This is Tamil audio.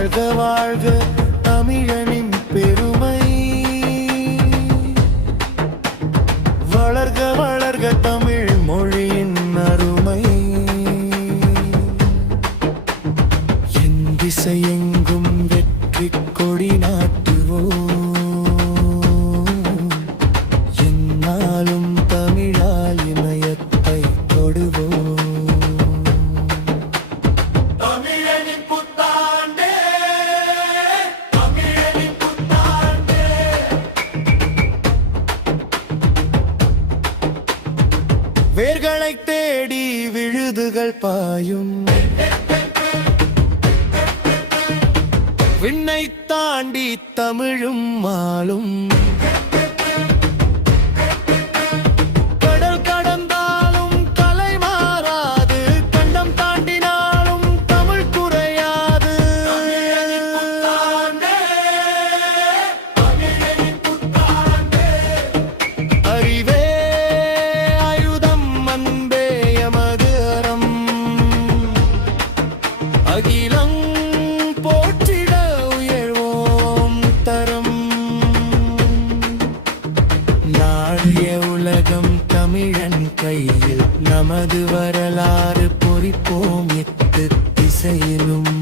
வாழ்க வாழ்க தமிழனின் பெருமை, வளர்க வளர்க தமிழ் மொழியின் அருமை. என் திசையெங்கும் வெற்றி கொடி நாட்டுவோம், என்னாலும் தமிழால் இமயத்தை தொடுவோம். வேர்களை தேடி விழுதுகள் பாயும், விண்ணை தாண்டி தமிழும் மாலும். கடல் கடந்தாலும் கலை மாறாது, கண்டம் தாண்டினாலும் தமிழ் குறையாது. அறிவே அகிலம் போற்றிட உயர்வோம் தரம். நாடிய உலகம் தமிழன் கையில், நமது வரலாறு பொறிப்போம் எட்டு திசையிலும்.